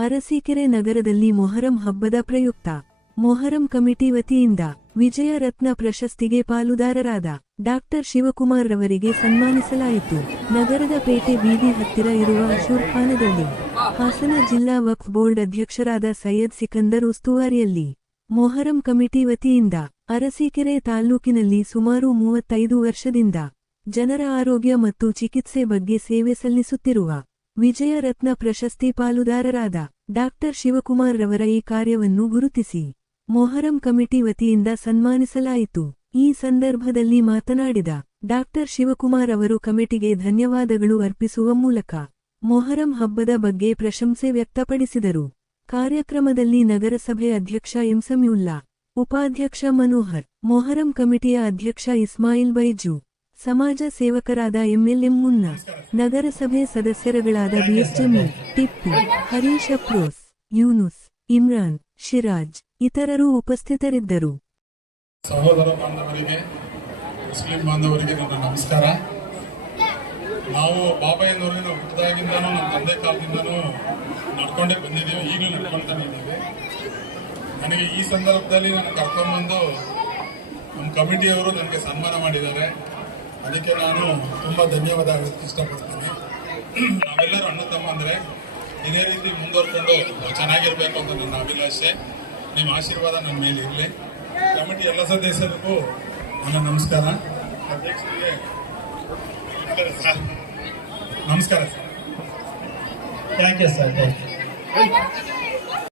ಅರಸೀಕೆರೆ ನಗರದಲ್ಲಿ ಮೊಹರಂ ಹಬ್ಬದ ಪ್ರಯುಕ್ತ. ಮೊಹರಂ ಕಮಿಟಿ ವತಿಯಿಂದ ವಿಜಯ ರತ್ನ ಪ್ರಶಸ್ತಿಗೆ ಪಾಲುದಾರರಾದ ಡಾಕ್ಟರ್ ಶಿವಕುಮಾರ್ ರವರಿಗೆ ಸನ್ಮಾನಿಸಲಾಯಿತು. ನಗರದ ಪೇಟೆ ಬೀದಿ ಹತ್ತಿರ ಇರುವ ಅಶೂರ್ಖಾನದಲ್ಲಿ ಹಾಸನ ಜಿಲ್ಲಾ ವಕ್ಫ್ ಬೋರ್ಡ್ ಅಧ್ಯಕ್ಷರಾದ ಸೈಯದ್ ಸಿಕಂದರ್ ಉಸ್ತುವಾರಿಯಲ್ಲಿ ಮೊಹರಂ ಕಮಿಟಿ ವತಿಯಿಂದ ಅರಸೀಕೆರೆ ತಾಲ್ಲೂಕಿನಲ್ಲಿ ಸುಮಾರು ಮೂವತ್ತೈದು ವರ್ಷದಿಂದ ಜನರ ಆರೋಗ್ಯ ಮತ್ತು ಚಿಕಿತ್ಸೆ ಬಗ್ಗೆ ಸೇವೆ ಸಲ್ಲಿಸುತ್ತಿರುವ ವಿಜಯ ರತ್ನ ಪ್ರಶಸ್ತಿ ಪಾಲುದಾರರಾದ ಡಾಕ್ಟರ್ ಶಿವಕುಮಾರ್ ರವರ ಈ ಕಾರ್ಯವನ್ನು ಗುರುತಿಸಿ ಮೊಹರಂ ಕಮಿಟಿ ವತಿಯಿಂದ ಸನ್ಮಾನಿಸಲಾಯಿತು. ಈ ಸಂದರ್ಭದಲ್ಲಿ ಮಾತನಾಡಿದ ಡಾಕ್ಟರ್ ಶಿವಕುಮಾರ್ ಅವರು ಕಮಿಟಿಗೆ ಧನ್ಯವಾದಗಳು ಅರ್ಪಿಸುವ ಮೂಲಕ ಮೊಹರಂ ಹಬ್ಬದ ಬಗ್ಗೆ ಪ್ರಶಂಸೆ ವ್ಯಕ್ತಪಡಿಸಿದರು. ಕಾರ್ಯಕ್ರಮದಲ್ಲಿ ನಗರಸಭೆ ಅಧ್ಯಕ್ಷ ಎಂಸಮ್ಯುಲ್ಲಾ, ಉಪಾಧ್ಯಕ್ಷ ಮನೋಹರ್, ಮೊಹರಂ ಕಮಿಟಿಯ ಅಧ್ಯಕ್ಷ ಇಸ್ಮಾಯಿಲ್ ಬೈಜು ಸಮಾಜ ಸೇವಕರಾದ ಎಂಎಲ್ಎಂ ಮುನ್ನಾ ನಗರಸಭೆ ಸದಸ್ಯರುಗಳಾದ ಬಿಎಸ್ಎಂಇ ಟಿಪ್ಪು ಹರೀಶ್ ಅಪ್ರೋಸ್ ಯೂನುಸ್, ಇಮ್ರಾನ್, ಶಿರಾಜ್ ಇತರರು ಉಪಸ್ಥಿತರಿದ್ದರು. ಸಹೋದರ ಬಾಂಧವರಿಗೆ, ಮುಸ್ಲಿಂ ಬಾಂಧವರಿಗೆ ನನ್ನ ನಮಸ್ಕಾರ. ನಾವು ಬಾಬಾಯನವರಿಗೆ ನಾವು ಹುಟ್ಟಿದಾಗಿಂದನೂ ನಮ್ಮ ತಂದೆ ಕಾಲದಿಂದನೂ ನಡ್ಕೊಂಡೇ ಬಂದಿದ್ದೀವಿ, ಈಗಲೂ ನಡ್ಕೊಳ್ತಾನೆ ಇದ್ದೀವಿ ನನಗೆ ಈ ಸಂದರ್ಭದಲ್ಲಿ ನನಗೆ ಕರ್ಕೊಂಡ್ಬಂದು ನಮ್ಮ ಕಮಿಟಿಯವರು ನನಗೆ ಸನ್ಮಾನ ಮಾಡಿದ್ದಾರೆ. ಅದಕ್ಕೆ ನಾನು ತುಂಬ ಧನ್ಯವಾದ ಇಷ್ಟಪಡ್ತೀನಿ. ನಾವೆಲ್ಲರೂ ಅಣ್ಣ ತಮ್ಮ ಅಂದರೆ ಇದೇ ರೀತಿ ಮುಂದುವರ್ಕೊಂಡು ಚೆನ್ನಾಗಿರಬೇಕು ಚೆನ್ನಾಗಿರ್ಬೇಕು ಅಂತ ನನ್ನ ಅಭಿಲಾಷೆ. ನಿಮ್ಮ ಆಶೀರ್ವಾದ ನನ್ನ ಮೇಲೆ ಇರಲಿ. ಕಮಿಟಿ ಎಲ್ಲ ಸದಸ್ಯರಿಗೂ ನನ್ನ ನಮಸ್ಕಾರ. ಅಧ್ಯಕ್ಷರಿಗೆ ನಮಸ್ಕಾರ. Sir thank you sir thank you